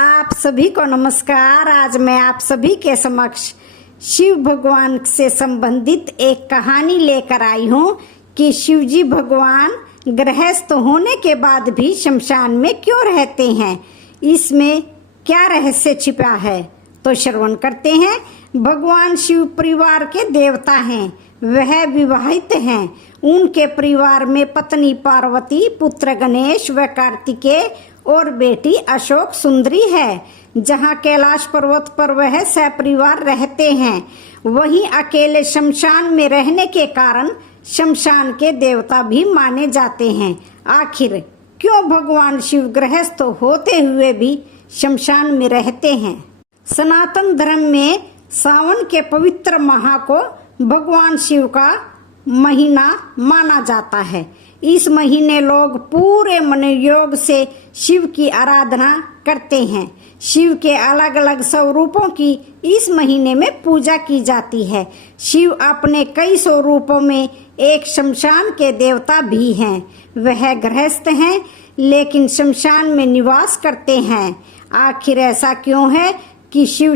आप सभी को नमस्कार। आज मैं आप सभी के समक्ष शिव भगवान से संबंधित एक कहानी लेकर आई हूँ कि शिव जी भगवान गृहस्थ होने के बाद भी शमशान में क्यों रहते हैं, इसमें क्या रहस्य छिपा है। तो श्रवण करते हैं। भगवान शिव परिवार के देवता हैं, वह विवाहित हैं। उनके परिवार में पत्नी पार्वती, पुत्र गणेश व कार्तिकेय और बेटी अशोक सुंदरी है। जहाँ कैलाश पर्वत पर वह सपरिवार रहते हैं, वहीं अकेले शमशान में रहने के कारण शमशान के देवता भी माने जाते हैं। आखिर क्यों भगवान शिव गृहस्थ होते हुए भी शमशान में रहते हैं। सनातन धर्म में सावन के पवित्र माह को भगवान शिव का महीना माना जाता है। इस महीने लोग पूरे मनोयोग से शिव की आराधना करते हैं। शिव के अलग अलग स्वरूपों की इस महीने में पूजा की जाती है। शिव अपने कई स्वरूपों में एक शमशान के देवता भी हैं। वह गृहस्थ हैं लेकिन शमशान में निवास करते हैं। आखिर ऐसा क्यों है कि शिव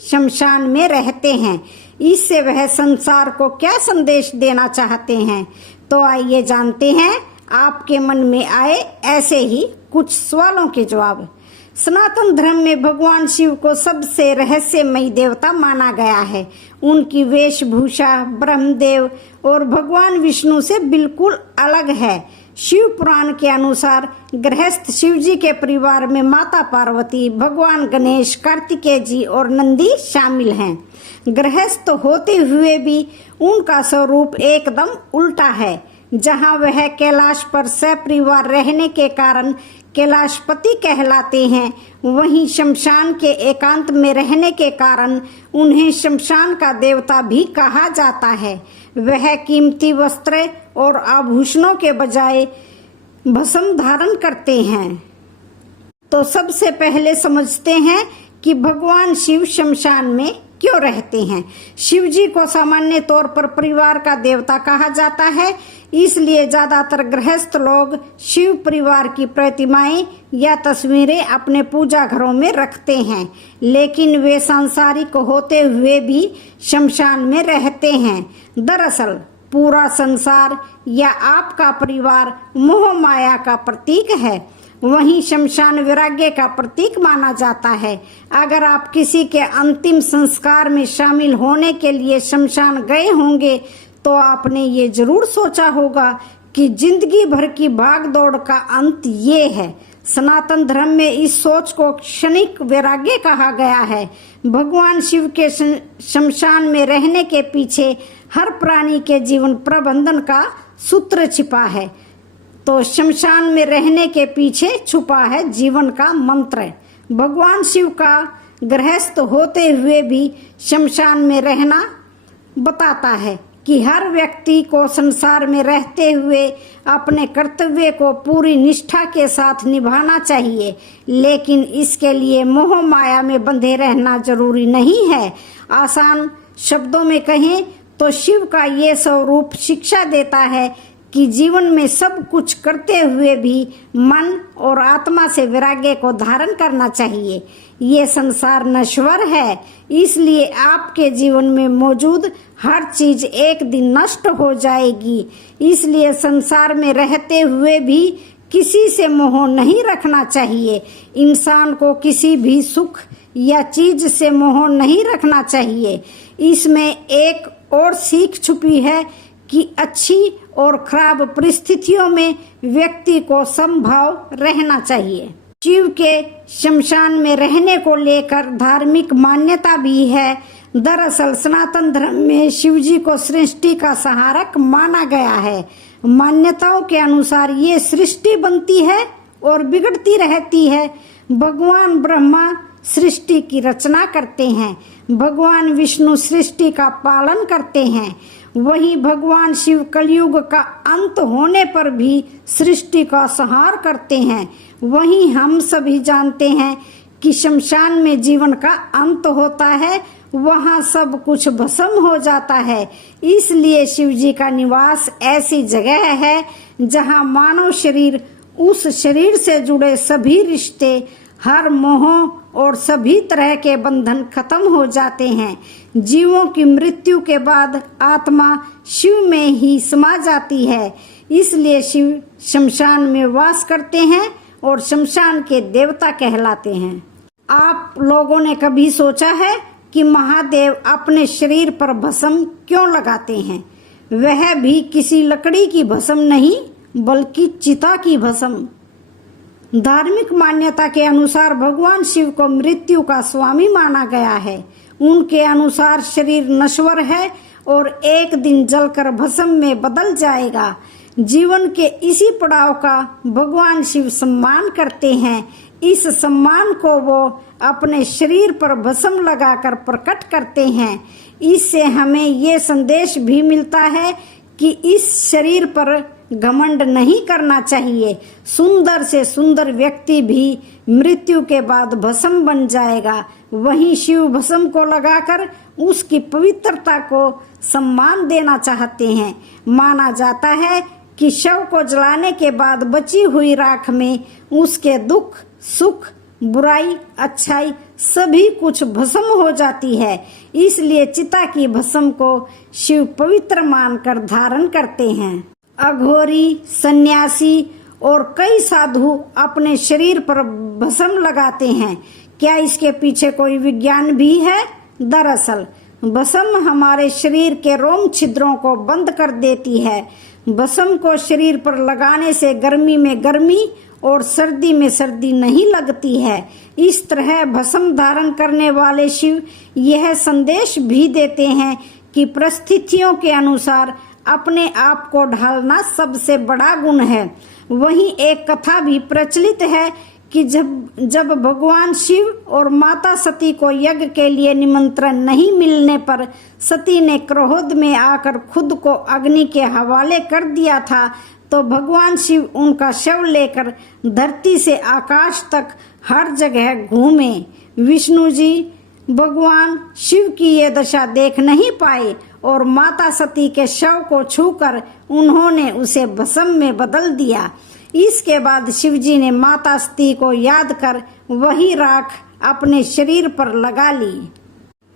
शमशान में रहते हैं, इससे वह संसार को क्या संदेश देना चाहते हैं। तो आइए जानते हैं आपके मन में आए ऐसे ही कुछ सवालों के जवाब। सनातन धर्म में भगवान शिव को सबसे रहस्यमयी देवता माना गया है। उनकी वेशभूषा ब्रह्मदेव और भगवान विष्णु से बिल्कुल अलग है। शिव पुराण के अनुसार गृहस्थ शिव जी के परिवार में माता पार्वती, भगवान गणेश, कार्तिकेय जी और नंदी शामिल हैं। गृहस्थ होते हुए भी उनका स्वरूप एकदम उल्टा है। जहां वह कैलाश पर सपरिवार रहने के कारण कैलाशपति कहलाते हैं, वहीं शमशान के एकांत में रहने के कारण उन्हें शमशान का देवता भी कहा जाता है। वह कीमती वस्त्र और आभूषणों के बजाय भस्म धारण करते हैं। तो सबसे पहले समझते हैं कि भगवान शिव शमशान में क्यों रहते हैं। शिव जी को सामान्य तौर पर परिवार का देवता कहा जाता है, इसलिए ज्यादातर गृहस्थ लोग शिव परिवार की प्रतिमाएं या तस्वीरें अपने पूजा घरों में रखते हैं। लेकिन वे सांसारिक होते हुए भी शमशान में रहते हैं। दरअसल पूरा संसार या आपका परिवार मोह माया का प्रतीक है, वहीं शमशान वैराग्य का प्रतीक माना जाता है। अगर आप किसी के अंतिम संस्कार में शामिल होने के लिए शमशान गए होंगे तो आपने ये जरूर सोचा होगा कि जिंदगी भर की भाग दौड़ का अंत ये है। सनातन धर्म में इस सोच को क्षणिक वैराग्य कहा गया है। भगवान शिव के शमशान में रहने के पीछे हर प्राणी के जीवन प्रबंधन का सूत्र छिपा है। तो शमशान में रहने के पीछे छुपा है जीवन का मंत्र। भगवान शिव का गृहस्थ होते हुए भी शमशान में रहना बताता है कि हर व्यक्ति को संसार में रहते हुए अपने कर्तव्य को पूरी निष्ठा के साथ निभाना चाहिए, लेकिन इसके लिए मोह माया में बंधे रहना जरूरी नहीं है। आसान शब्दों में कहें तो शिव का ये स्वरूप शिक्षा देता है कि जीवन में सब कुछ करते हुए भी मन और आत्मा से वैराग्य को धारण करना चाहिए। ये संसार नश्वर है, इसलिए आपके जीवन में मौजूद हर चीज एक दिन नष्ट हो जाएगी। इसलिए संसार में रहते हुए भी किसी से मोह नहीं रखना चाहिए। इंसान को किसी भी सुख या चीज से मोह नहीं रखना चाहिए। इसमें एक और सीख छुपी है कि अच्छी और खराब परिस्थितियों में व्यक्ति को समभाव रहना चाहिए। शिव के शमशान में रहने को लेकर धार्मिक मान्यता भी है। दरअसल सनातन धर्म में शिव जी को सृष्टि का सहारक माना गया है। मान्यताओं के अनुसार ये सृष्टि बनती है और बिगड़ती रहती है। भगवान ब्रह्मा सृष्टि की रचना करते हैं, भगवान विष्णु सृष्टि का पालन करते हैं, वही भगवान शिव कलयुग का अंत होने पर भी सृष्टि का संहार करते हैं। वहीं हम सभी जानते हैं कि शमशान में जीवन का अंत होता है, वहाँ सब कुछ भस्म हो जाता है। इसलिए शिव जी का निवास ऐसी जगह है जहाँ मानव शरीर, उस शरीर से जुड़े सभी रिश्ते, हर मोह और सभी तरह के बंधन खत्म हो जाते हैं। जीवों की मृत्यु के बाद आत्मा शिव में ही समा जाती है, इसलिए शिव शमशान में वास करते हैं और शमशान के देवता कहलाते हैं। आप लोगों ने कभी सोचा है कि महादेव अपने शरीर पर भस्म क्यों लगाते हैं? वह भी किसी लकड़ी की भस्म नहीं, बल्कि चिता की भस्म। धार्मिक मान्यता के अनुसार भगवान शिव को मृत्यु का स्वामी माना गया है। उनके अनुसार शरीर नश्वर है और एक दिन जलकर भस्म में बदल जाएगा। जीवन के इसी पड़ाव का भगवान शिव सम्मान करते हैं। इस सम्मान को वो अपने शरीर पर भस्म लगाकर प्रकट करते हैं। इससे हमें ये संदेश भी मिलता है कि इस शरीर पर घमंड नहीं करना चाहिए। सुंदर से सुंदर व्यक्ति भी मृत्यु के बाद भस्म बन जाएगा। वहीं शिव भस्म को लगाकर उसकी पवित्रता को सम्मान देना चाहते हैं। माना जाता है कि शव को जलाने के बाद बची हुई राख में उसके दुख, सुख, बुराई, अच्छाई सभी कुछ भस्म हो जाती है। इसलिए चिता की भस्म को शिव पवित्र मानकर धारण करते हैं। अघोरी, सन्यासी और कई साधु अपने शरीर पर भस्म लगाते हैं। क्या इसके पीछे कोई विज्ञान भी है? दरअसल भस्म हमारे शरीर के रोम छिद्रों को बंद कर देती है। भस्म को शरीर पर लगाने से गर्मी में गर्मी और सर्दी में सर्दी नहीं लगती है। इस तरह भस्म धारण करने वाले शिव यह संदेश भी देते हैं कि परिस्थितियों के अनुसार अपने आप को ढालना सबसे बड़ा गुण है। वहीं एक कथा भी प्रचलित है कि जब भगवान शिव और माता सती को यज्ञ के लिए निमंत्रण नहीं मिलने पर सती ने क्रोध में आकर खुद को अग्नि के हवाले कर दिया था, तो भगवान शिव उनका शव लेकर धरती से आकाश तक हर जगह घूमे। विष्णु जी भगवान शिव की ये दशा देख नहीं पाए और माता सती के शव को छूकर उन्होंने उसे भस्म में बदल दिया। इसके बाद शिवजी ने माता सती को याद कर वही राख अपने शरीर पर लगा ली।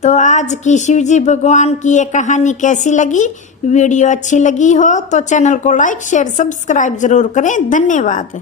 तो आज की शिवजी भगवान की ये कहानी कैसी लगी? वीडियो अच्छी लगी हो तो चैनल को लाइक, शेयर, सब्सक्राइब जरूर करें। धन्यवाद।